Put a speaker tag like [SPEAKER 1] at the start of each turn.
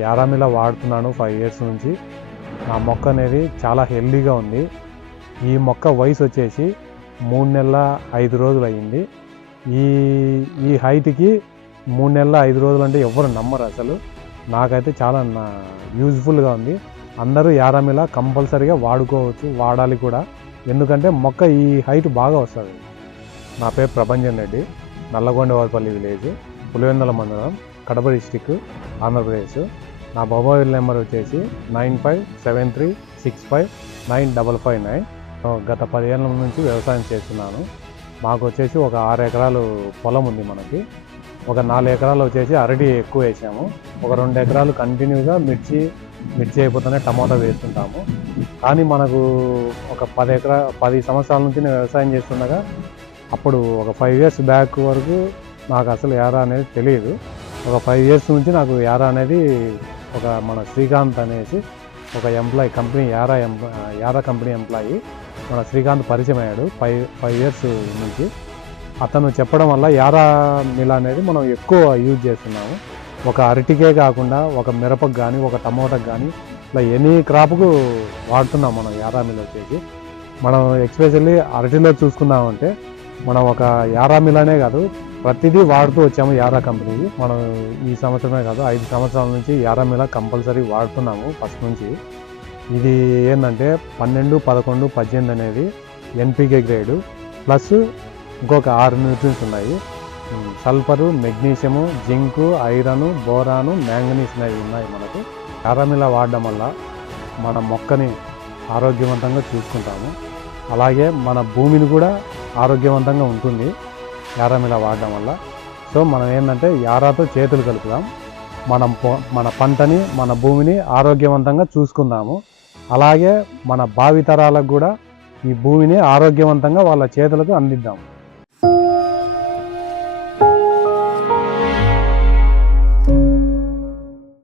[SPEAKER 1] యారామిలా వాడుతున్నాను five years నుంచి. నా మొక్క అనేది చాలా హెల్దీగా ఉంది. ఈ మొక్క వయసు వచ్చేసి మూడు నెలల ఐదు రోజులు అయ్యింది. ఈ ఈ హైట్కి మూడు నెలల ఐదు రోజులు అంటే ఎవరు నమ్మరు అసలు. నాకైతే చాలా నా యూజ్ఫుల్గా ఉంది. అందరూ యారామిలా కంపల్సరీగా వాడుకోవచ్చు వాడాలి కూడా. ఎందుకంటే మొక్క ఈ హైట్ బాగా వస్తుంది. నా పేరు ప్రభంజన్ రెడ్డి నల్లగొండవారిపల్లి విలేజ్ పులివెందల మండలం కడప డిస్టిక్ ఆంధ్రప్రదేశ్. నా మొబైల్ నెంబర్ వచ్చేసి nine five seven three six five nine double five nine. గత పదిహేనుల నుంచి వ్యవసాయం చేస్తున్నాను. మాకు వచ్చేసి ఒక ఆరు ఎకరాలు పొలం ఉంది మనకి. ఒక నాలుగు ఎకరాలు వచ్చేసి అరటి ఎక్కువ వేసాము. ఒక రెండు ఎకరాలు కంటిన్యూగా మిర్చి మిర్చి అయిపోతేనే టమాటా వేస్తుంటాము. కానీ మనకు ఒక పది ఎకరా పది సంవత్సరాల నుంచి నేను వ్యవసాయం చేస్తుండగా అప్పుడు ఒక ఫైవ్ ఇయర్స్ బ్యాక్ వరకు నాకు అసలు యారా అనేది తెలియదు. ఒక ఫైవ్ ఇయర్స్ నుంచి నాకు యారా అనేది ఒక మన శ్రీకాంత్ అనేసి ఒక ఎంప్లాయీ కంపెనీ యారా ఎంప్లా యారా కంపెనీ ఎంప్లాయీ మన శ్రీకాంత్ పరిచయం అయ్యాడు ఫైవ్ ఫైవ్ ఇయర్స్ నుంచి. అతను చెప్పడం వల్ల యారా మిల్ అనేది మనం ఎక్కువ యూజ్ చేస్తున్నాము. ఒక అరటికే కాకుండా ఒక మిరపకు కానీ ఒక టమోటాకు కానీ ఇట్లా ఎనీ క్రాప్కు వాడుతున్నాం మనం యారా మిల్ వచ్చేసి. మనం ఎక్స్పెషల్లీ అరటిలో చూసుకున్నామంటే మనం ఒక యారా మిల్ అనే కాదు ప్రతిదీ వాడుతూ వచ్చాము యారా కంపెనీది మనం ఈ సంవత్సరమే కాదు ఐదు సంవత్సరాల నుంచి యారా మీద కంపల్సరీ వాడుతున్నాము ఫస్ట్ నుంచి. ఇది ఏంటంటే పన్నెండు పదకొండు పద్దెనిమిది అనేది ఎన్పికే గ్రేడు. ప్లస్ ఇంకొక ఆరు న్యూట్రియన్స్ ఉన్నాయి. Sulphur magnesium zinc iron boron manganese అనేవి ఉన్నాయి మనకు. యారామిల వాడడం వల్ల మన మొక్కని ఆరోగ్యవంతంగా చూసుకుంటాము. అలాగే మన భూమిని కూడా ఆరోగ్యవంతంగా ఉంటుంది. యారామిల వాడడం వల్ల. సో మనం ఏంటంటే యారాతో చేతులు కలుపుదాం. మనం పొ- మన పంటని మన భూమిని ఆరోగ్యవంతంగా చూసుకుందాము. అలాగే మన భావితరాలకు కూడా ఈ భూమిని ఆరోగ్యవంతంగా వాళ్ళ చేతులకు అందిద్దాం.